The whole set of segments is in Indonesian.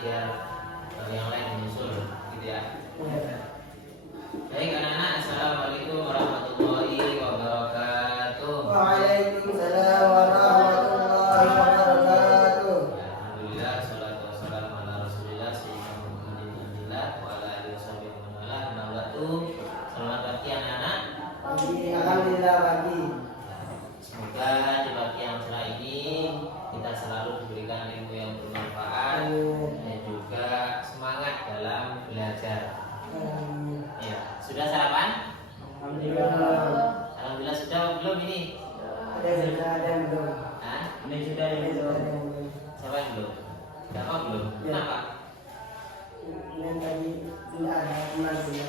biar yang lain menyusul gitu ya. Baik anak-anak, assalamualaikum warahmatullahi wabarakatuh. Waalaikumsalam warahmatullahi wabarakatuh. Alhamdulillah, salatu wassalamu ala rasulillah sayyidina Muhammadin wa ala alihi washabihi wa man wala. Amma ba'du. Selamat pagi anak-anak. Alhamdulillah pagi. Semoga di pagi yang cerah ini kita selalu diberikan ilmu yang bermanfaat dan juga semangat dalam belajar. Ya, sudah sarapan? Alhamdulillah. Alhamdulillah sudah belum ini? Ada yang belum. Hah? Ini sudah yang belum. Siapa yang belum? Tidak kau belum? Ya. Kenapa? Yang tadi tidak ada teman belum.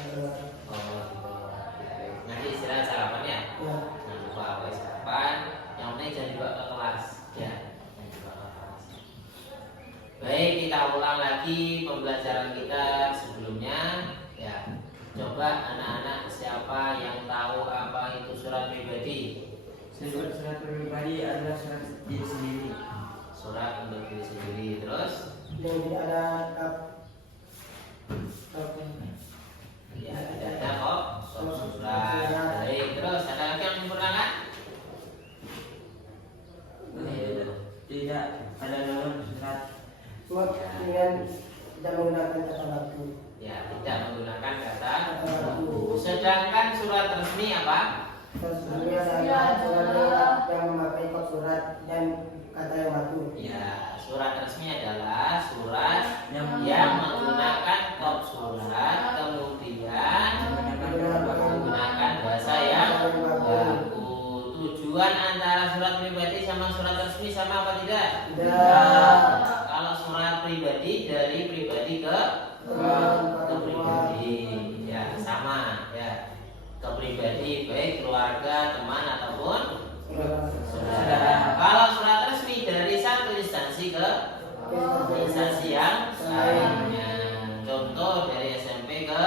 Oh, gitu. Nanti istirahat sarapan ya? Ya. Jangan lupa apa sarapan. Yang penting jangan dibawa ke kelas. Ya. Jangan dibawa ke kelas. Baik, kita ulang lagi pembelajaran kita sebelumnya. Ya. Coba anak-anak siapa yang tahu apa itu surat pribadi? Surat pribadi adalah surat diri sendiri. Surat untuk diri sendiri. Terus? Yang tidak ada kap. Ya, tidak ada kok. Surat. Baik, terus ada lagi yang menyempurnakan? Tidak ada dalam surat. Cuma dengan tidak menggunakan kata baku. Ya, tidak menggunakan kata baku. Sedangkan surat resmi apa? Resmi adalah surat yang memakai kod surat dan kata yang baku. Ya, surat resmi adalah surat yang menggunakan kod surat kemudian menggunakan bahasa yang baku. Tujuan antara surat pribadi sama surat resmi sama apa tidak? Tidak. Kalau surat pribadi dari pribadi ke pribadi, ya sama ya. Ke pribadi baik keluarga, teman ataupun saudara. Kalau surat resmi dari satu instansi ke instansi yang lainnya. Contoh dari SMP ke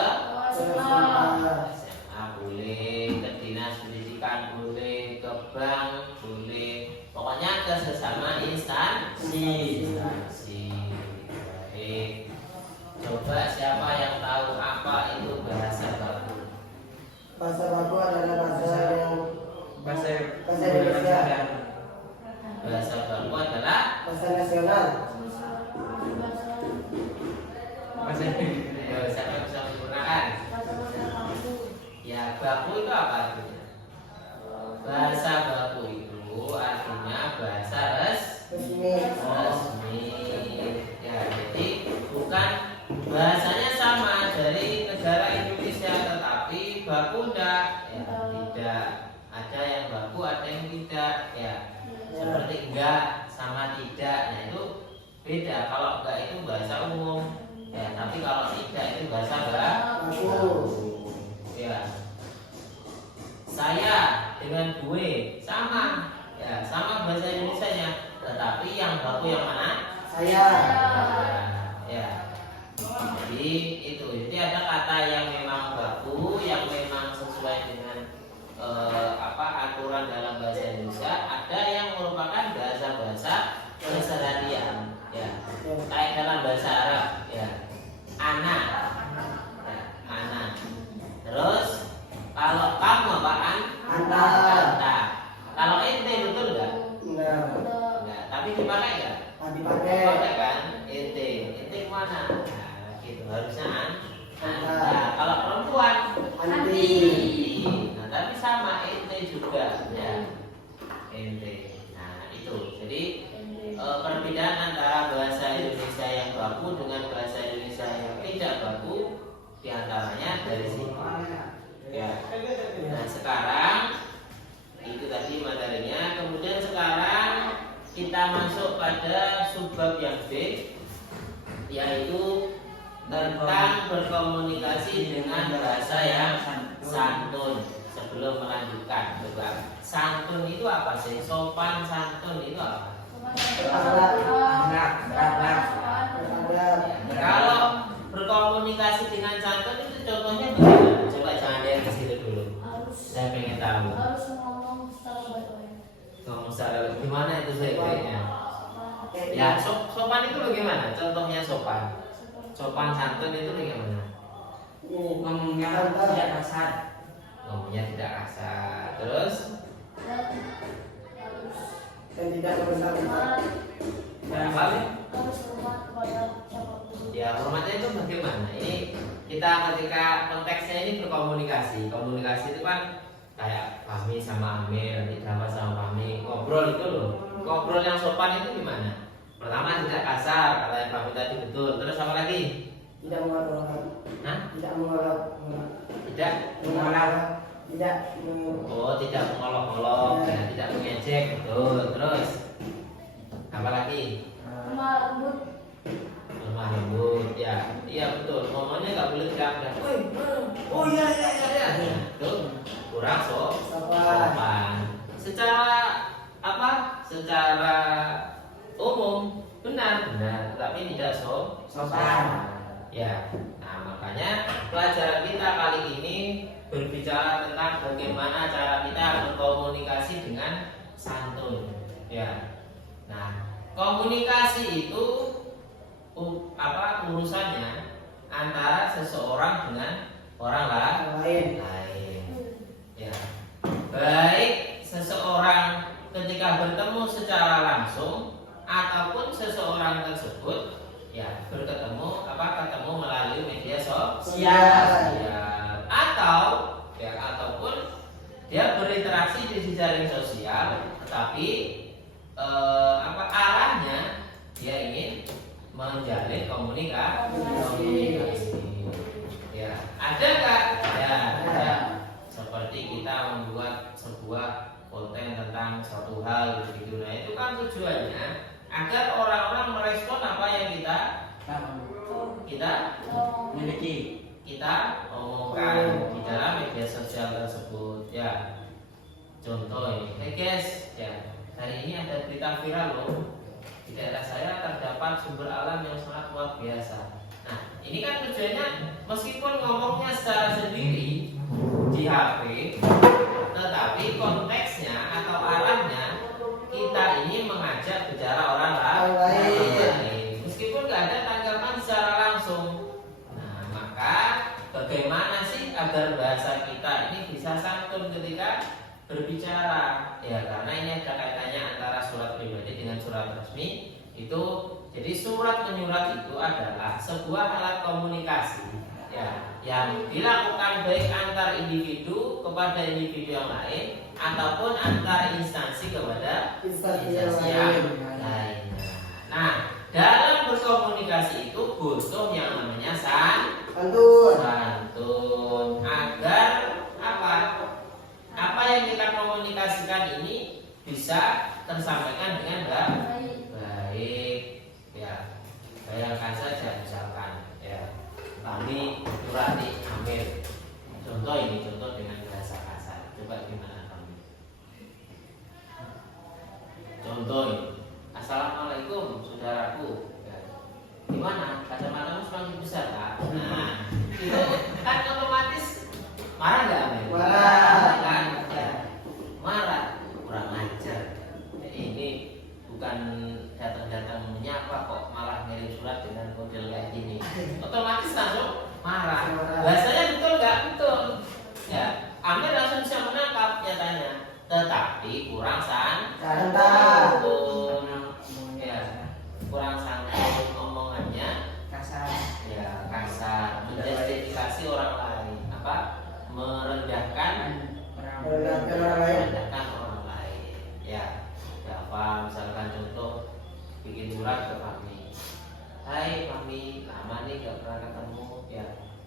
SMA boleh, ke dinas pendidikan boleh, ke bank boleh, pokoknya ke sesama instansi. Baik. Coba siapa yang tahu apa itu bahasa baku? Bahasa baku adalah bahasa Indonesia. Bahasa baku adalah Bahasa nasional. siapa yang bisa menggunakan? Ya, baku itu apa artinya? Bahasa baku itu artinya bahasa Resmi. resmi. Ya, jadi bukan bahasanya sama dari negara Indonesia, tetapi baku enggak. Ya, tidak. Ada yang baku, ada yang tidak. Ya, seperti enggak sama tidak. Nah, itu beda. Kalau enggak itu bahasa umum. Ya, tapi kalau tidak itu bahasa baku. Ya. Saya dengan gue sama. Ya, sama bahasa Indonesianya. Tetapi yang baku yang mana? Saya. Ya. Jadi itu. Jadi ada kata yang memang baku, yang memang sesuai dengan aturan dalam bahasa Indonesia. Ada yang merupakan bahasa-bahasa keseharian. Ya. Kayak dalam bahasa Arab. Ya. Ana. Ya, ana. Terus kalau kamu apaan? Anta. Anta. Kalau ente betul enggak? Enggak. Enggak. Tapi dipakai enggak? Dipakai. Pakai kan? Ente. Ente kemana? Nah, gitu. Harusnya anta. Kalau perempuan Anti. Nah, tapi sama ente juga. Ya. Ente. Nah, itu. Jadi perbedaan antara bahasa Indonesia yang baku dengan bahasa Indonesia yang tidak baku diantaranya dari sini. Ya. Nah, sekarang itu tadi materinya. Kemudian sekarang kita masuk pada subbab yang B, yaitu tentang berkomunikasi dengan bahasa yang santun. Sebelum melanjutkan, coba santun itu apa sih? Sopan santun itu apa? Kalau berkomunikasi dengan santun itu contohnya bagaimana? Coba jangan lihat ke situ dulu. Saya pengen tahu. Harus ngomong secara baik-baik. Ngomong secara gimana itu sebaiknya? Ya, sopan itu bagaimana? Contohnya sopan. Sopan santun itu bagaimana? Ini Ngomongnya tidak kasar. Ngomongnya tidak kasar. Terus dan tidak merusak. apa? Ya, hormatnya itu bagaimana? Ini kita ketika konteksnya ini berkomunikasi. Komunikasi itu kan kayak Fahmi sama Amir, nanti Dafa sama Fahmi ngobrol itu loh. Ngobrol yang sopan itu gimana? Pertama tidak kasar, kata yang Fahmi tadi betul. Terus apa lagi? Tidak mengolok. Hah? Tidak mengolok. Tidak. Tidak Oh, tidak mengolok-olok, ya, tidak mengejek, betul. Terus apa lagi? Lemah lembut, ya, iya betul. Ngomongnya nggak boleh teriak-teriak. Woi, oh iya iya iya iya. Nah, itu kurang sopan. Secara apa? Secara umum benar, tapi tidak sopan. Ya, nah makanya pelajaran kita kali ini berbicara tentang bagaimana cara kita berkomunikasi dengan santun. Ya, nah komunikasi itu urusannya antara seseorang dengan orang lain. Ya, baik seseorang ketika bertemu secara langsung ataupun seseorang tersebut ya ketemu melalui media sosial ataupun dia berinteraksi di jaring sosial, tetapi arahnya dia ingin menjalin komunikasi. Ya, ada nggak? Ya, ada. Seperti kita membuat sebuah konten tentang suatu hal gitu. Nah, itu kan tujuannya agar orang-orang merespon apa yang Miliki. kita omongkan di dalam media sosial tersebut. Ya, contoh ini, guys, ya hari ini ada berita viral loh. Di daerah saya terdapat sumber alam yang sangat luar biasa. Nah, ini kan tujuannya meskipun ngomongnya secara sendiri di HP, tetapi konteksnya atau arahnya kita ini mengajak bicara orang lain. Meskipun nggak ada tanggapan secara langsung. Nah, maka bagaimana sih agar bahasa kita ini bisa santun ketika berbicara? Ya, karena ini ada kaitannya antara surat pribadi dengan surat resmi. Itu jadi surat menyurat itu adalah sebuah alat komunikasi ya yang dilakukan baik antar individu kepada individu yang lain ataupun antar instansi kepada instansi yang lain. Nah, dalam berkomunikasi itu butuh yang namanya santun agar apa yang kita komunikasikan ini bisa tersampaikan dengan baik. Ya, bayangkan saja misalkan ya kami Nurati Amir. Contoh dengan bahasa kasar. Coba gimana kami? Contoh ini. Assalamualaikum saudaraku. Ya. Gimana? Kacamatamu semakin besar, Kak? Nah, itu kan otomatis marah nggak, Amir? Marah. Kan? Ya. Marah. Kurang ajar. Ya, ini bukan datang menyapa kok malah ngirim surat dengan model kayak gini. Otomatis langsung marah. Bahasanya betul nggak? Betul. Ya, Amir langsung bisa menangkap nyatanya. Tetapi kurang santun. Ya, kurang santun omongannya Kasar. ya kasar, menjustifikasi orang lain, merendahkan orang lain. Ya, apa misalkan contoh bikin surat ke Fahmi. Hai Fahmi, lama nih gak pernah ketemu. Ya,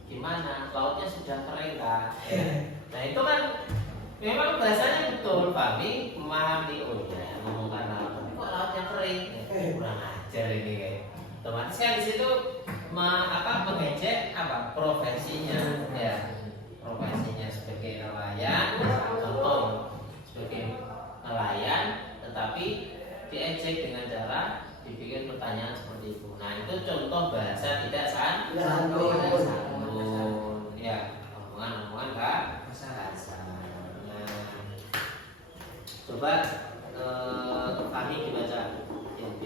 gimana? Lautnya sudah kering kan? Ya. Nah itu kan memang bahasanya betul. Fahmi memahami, oh ya ngomongkan laut. Tapi kok lautnya kering? Ya, kurang ajar ini kayak. Otomatis kan di situ mengejek profesinya, ya profesinya sebagai nelayan. Contoh sebagai nelayan, tetapi diejek dengan cara dibikin pertanyaan seperti itu. Nah itu contoh bahasa tidak santun. Ya, omongan kasar. Nah, coba kami dibaca yang B.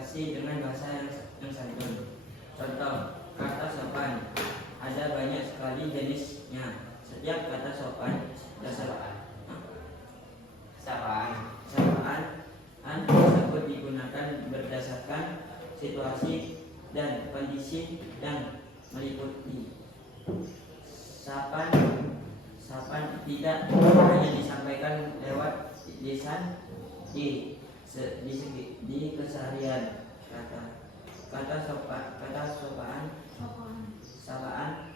berkomunikasi dengan bahasa yang santun. Contoh, kata sopan. Ada banyak sekali jenisnya. Setiap kata sopan sapaan tersebut digunakan berdasarkan situasi dan kondisi yang meliputi. Sapan tidak hanya disampaikan lewat lisan di keseharian. Sapaan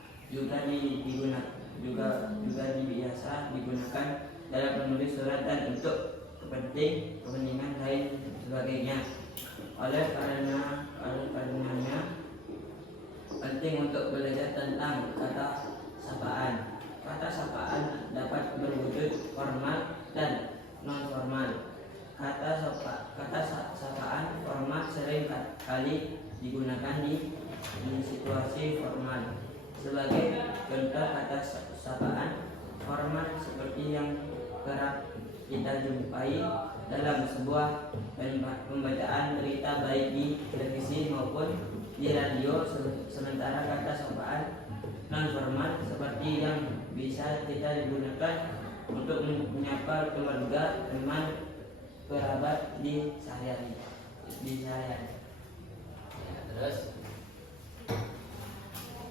juga biasa digunakan dalam menulis surat dan untuk kepentingan lain sebagainya. Oleh karenanya penting untuk belajar tentang kata sapaan. Kata sapaan dapat berwujud formal dan non formal. Kata sapaan formal sering kali digunakan di situasi formal. Sebagai contoh kata sapaan formal seperti yang kerap kita jumpai dalam sebuah pembacaan berita baik di televisi maupun di radio. Sementara kata sapaan non formal seperti yang bisa kita gunakan untuk menyapa keluarga, teman, kerabat di sehari-hari. Ya, terus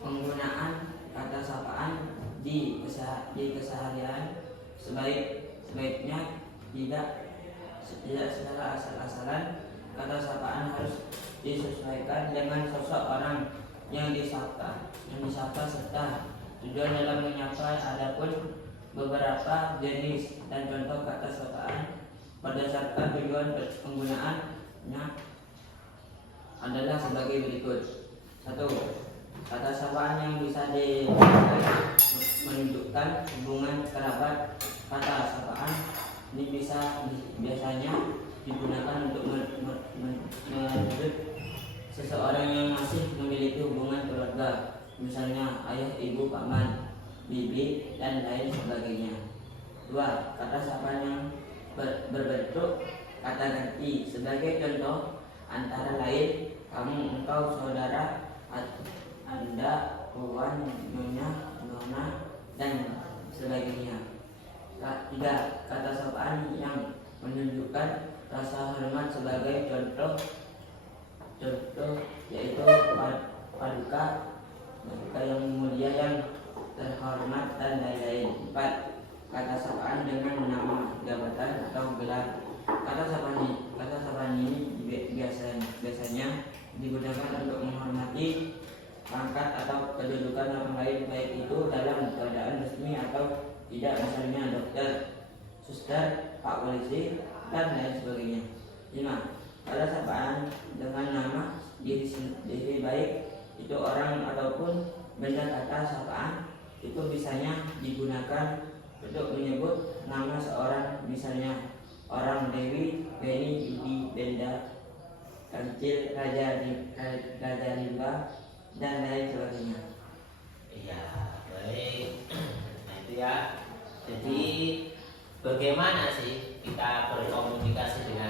Penggunaan kata sapaan di keseharian sebaiknya tidak secara asal-asalan. Kata sapaan harus disesuaikan dengan sosok orang yang disapa serta tujuan dalam menyapa. Adapun beberapa jenis dan contoh kata sapaan berdasarkan tujuan penggunaannya adalah sebagai berikut. 1. Kata sapaan yang bisa digunakan menunjukkan hubungan kerabat. Kata sapaan ini biasanya digunakan untuk menyebut seseorang yang masih memiliki hubungan keluarga, misalnya ayah, ibu, paman, bibi, dan lain sebagainya. 2. Kata sapaan yang berbentuk kata ganti. Sebagai contoh antara lain kamu, engkau, saudara, anda, kawan, nyonya, nona, dan sebagainya. 3. Kata sapaan yang menunjukkan rasa hormat. Sebagai contoh yaitu paduka yang mulia, yang terhormat, dan lain-lain. 4. Kata sapaan dengan nama, jabatan, atau gelar. Kata sapaan ini biasanya digunakan untuk menghormati pangkat atau kedudukan orang lain, baik itu dalam keadaan resmi atau tidak, misalnya dokter, suster, pak polisi, dan lain sebagainya. 5. Kata sapaan dengan nama diri baik itu orang ataupun benda. Kata sapaan itu biasanya digunakan untuk menyebut nama seorang, misalnya orang, Dewi, Beni, Idi, Benda, Kancil, Raja Rimba, dan lain sebagainya. iya, baik. Nah itu ya. Jadi bagaimana sih kita berkomunikasi dengan